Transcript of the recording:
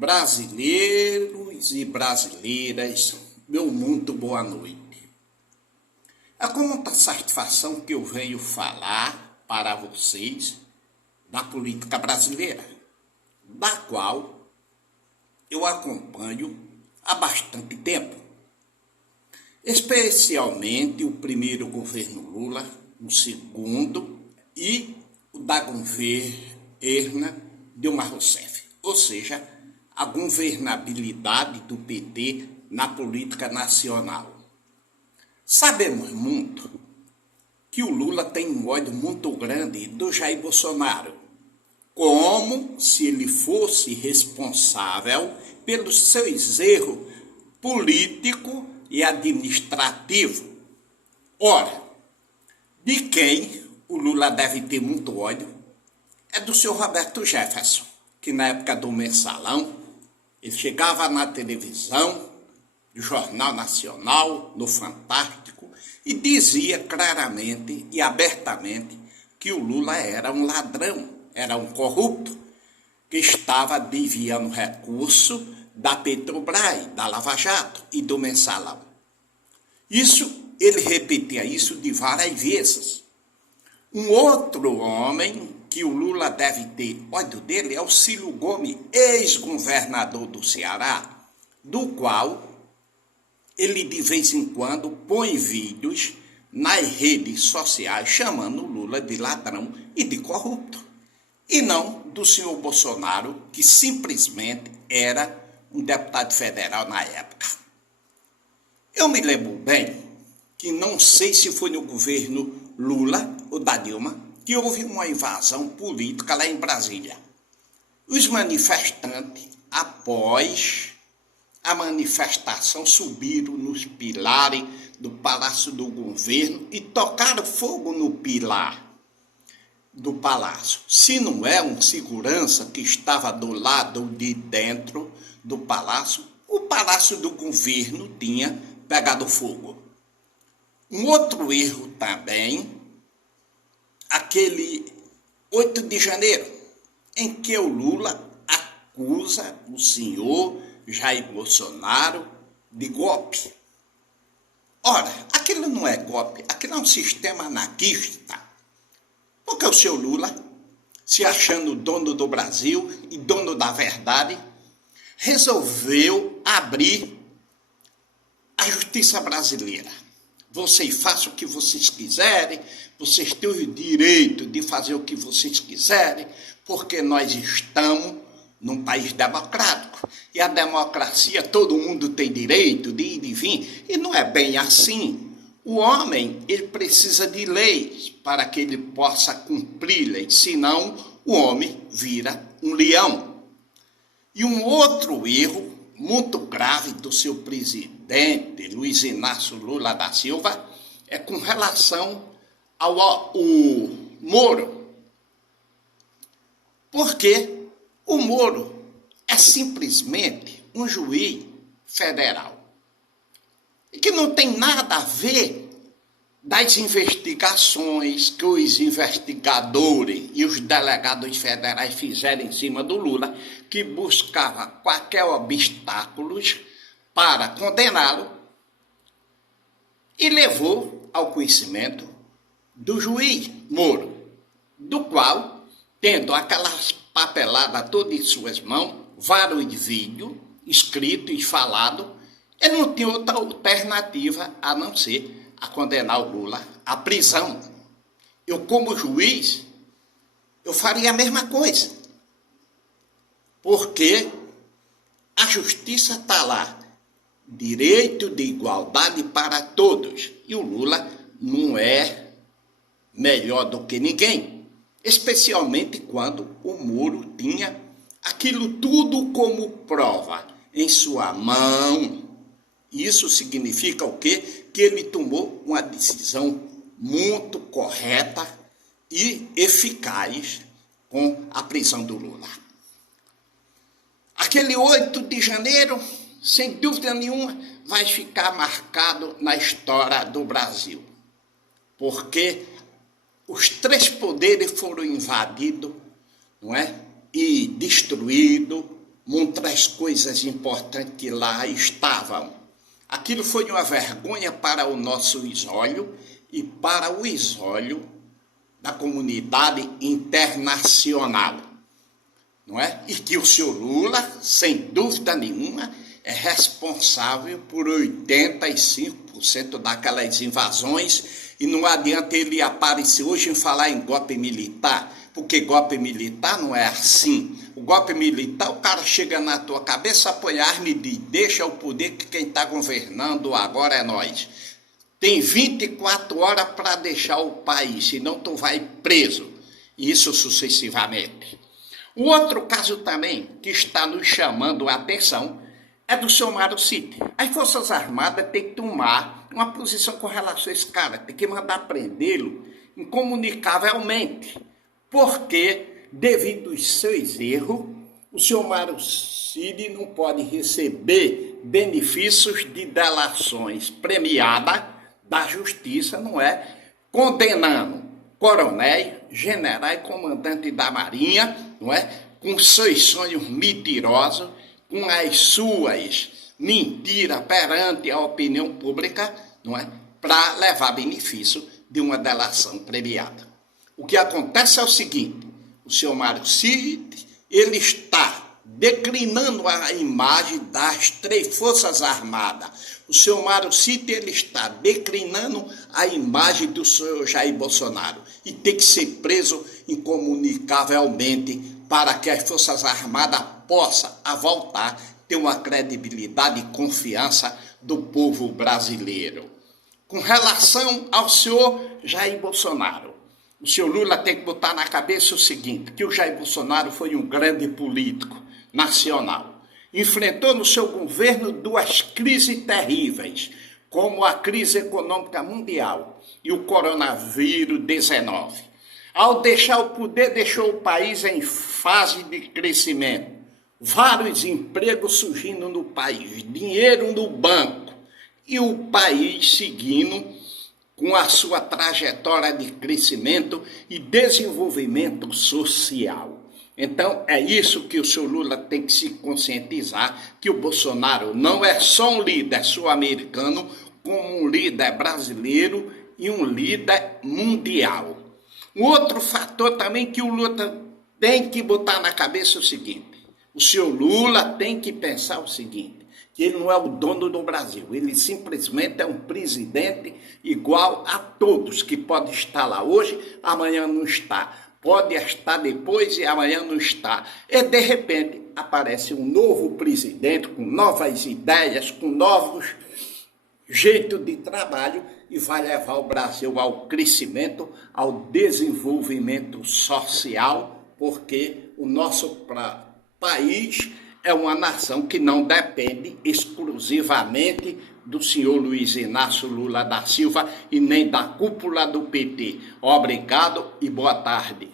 Brasileiros e brasileiras, meu muito boa noite. É com muita satisfação que eu venho falar para vocês da política brasileira, da qual eu acompanho há bastante tempo. Especialmente o primeiro governo Lula, o segundo e o da governa Dilma Rousseff, ou seja, a governabilidade do PT na política nacional. Sabemos muito que o Lula tem um ódio muito grande do Jair Bolsonaro, como se ele fosse responsável pelos seus erros políticos e administrativos. Ora, de quem o Lula deve ter muito ódio é do senhor Roberto Jefferson, que na época do Mensalão, ele chegava na televisão, no Jornal Nacional, no Fantástico, e dizia claramente e abertamente que o Lula era um ladrão, era um corrupto, que estava desviando recurso da Petrobras, da Lava Jato e do Mensalão. Ele repetia isso de várias vezes. Um outro homem que o Lula deve ter ódio dele é o Ciro Gomes, ex-governador do Ceará, do qual ele de vez em quando põe vídeos nas redes sociais chamando o Lula de ladrão e de corrupto. E não do senhor Bolsonaro, que simplesmente era um deputado federal na época. Eu me lembro bem que não sei se foi no governo Lula ou da Dilma, que houve uma invasão política lá em Brasília. Os manifestantes, após a manifestação, subiram nos pilares do Palácio do Governo e tocaram fogo no pilar do palácio. Se não é um segurança que estava do lado de dentro do palácio, o Palácio do Governo tinha pegado fogo. Um outro erro também, aquele 8 de janeiro, em que o Lula acusa o senhor Jair Bolsonaro de golpe. Ora, aquilo não é golpe, aquilo é um sistema anarquista. Porque o senhor Lula, se achando dono do Brasil e dono da verdade, resolveu abrir a justiça brasileira. Vocês façam o que vocês quiserem, vocês têm o direito de fazer o que vocês quiserem, porque nós estamos num país democrático. E a democracia, todo mundo tem direito de ir e vir, e não é bem assim. O homem, ele precisa de leis para que ele possa cumprir leis, senão o homem vira um leão. E um outro erro muito grave do seu presidente, Luiz Inácio Lula da Silva, é com relação ao Moro. Porque o Moro é simplesmente um juiz federal e que não tem nada a ver das investigações que os investigadores e os delegados federais fizeram em cima do Lula, que buscava qualquer obstáculo para condená-lo, e levou ao conhecimento do juiz Moro, do qual, tendo aquelas papeladas todas em suas mãos, vários vídeos escritos e falados, ele não tinha outra alternativa a não ser a condenar o Lula à prisão. Eu, como juiz, eu faria a mesma coisa. Porque a justiça está lá. Direito de igualdade para todos. E o Lula não é melhor do que ninguém. Especialmente quando o Moro tinha aquilo tudo como prova em sua mão. Isso significa o quê? Que ele tomou uma decisão muito correta e eficaz com a prisão do Lula. Aquele 8 de janeiro, sem dúvida nenhuma, vai ficar marcado na história do Brasil. Porque os três poderes foram invadidos, não é? E destruídos muitas coisas importantes que lá estavam. Aquilo foi uma vergonha para o nosso olho e para o olho da comunidade internacional, não é? E que o senhor Lula, sem dúvida nenhuma, é responsável por 85% daquelas invasões, e não adianta ele aparecer hoje em falar em golpe militar, porque golpe militar não é assim. O golpe militar, o cara chega na tua cabeça, apoia a arma e diz, deixa o poder que quem está governando agora é nós. Tem 24 horas para deixar o país, senão tu vai preso. Isso sucessivamente. O outro caso também que está nos chamando a atenção é do senhor Mauro Cid. As Forças Armadas têm que tomar uma posição com relação a esse cara, tem que mandar prendê-lo incomunicavelmente, porque, devido aos seus erros, o senhor Mauro Cid não pode receber benefícios de delações premiadas da justiça, não é? Condenando coronéis, generais, comandante da Marinha, não é? Com seus sonhos mentirosos, com as suas mentiras perante a opinião pública, não é? Para levar benefício de uma delação premiada. O que acontece é o seguinte, o senhor Mauro Cid, ele está declinando a imagem das 3 Forças Armadas. O senhor Mauro Cid, ele está declinando a imagem do senhor Jair Bolsonaro e tem que ser preso incomunicavelmente para que as Forças Armadas possam, a voltar, ter uma credibilidade e confiança do povo brasileiro. Com relação ao senhor Jair Bolsonaro, o senhor Lula tem que botar na cabeça o seguinte, que o Jair Bolsonaro foi um grande político nacional. Enfrentou no seu governo 2 crises terríveis, como a crise econômica mundial e o coronavírus 19. Ao deixar o poder, deixou o país em fase de crescimento. Vários empregos surgindo no país, dinheiro no banco e o país seguindo com a sua trajetória de crescimento e desenvolvimento social. Então, é isso que o senhor Lula tem que se conscientizar, que o Bolsonaro não é só um líder sul-americano, como um líder brasileiro e um líder mundial. Um outro fator também que o Lula tem que botar na cabeça é o seguinte, o senhor Lula tem que pensar o seguinte, que ele não é o dono do Brasil, ele simplesmente é um presidente igual a todos, que pode estar lá hoje, amanhã não está. Pode estar depois e amanhã não está. E, de repente, aparece um novo presidente com novas ideias, com novos jeitos de trabalho e vai levar o Brasil ao crescimento, ao desenvolvimento social, porque o nosso país é uma nação que não depende exclusivamente do senhor Luiz Inácio Lula da Silva e nem da cúpula do PT. Obrigado e boa tarde.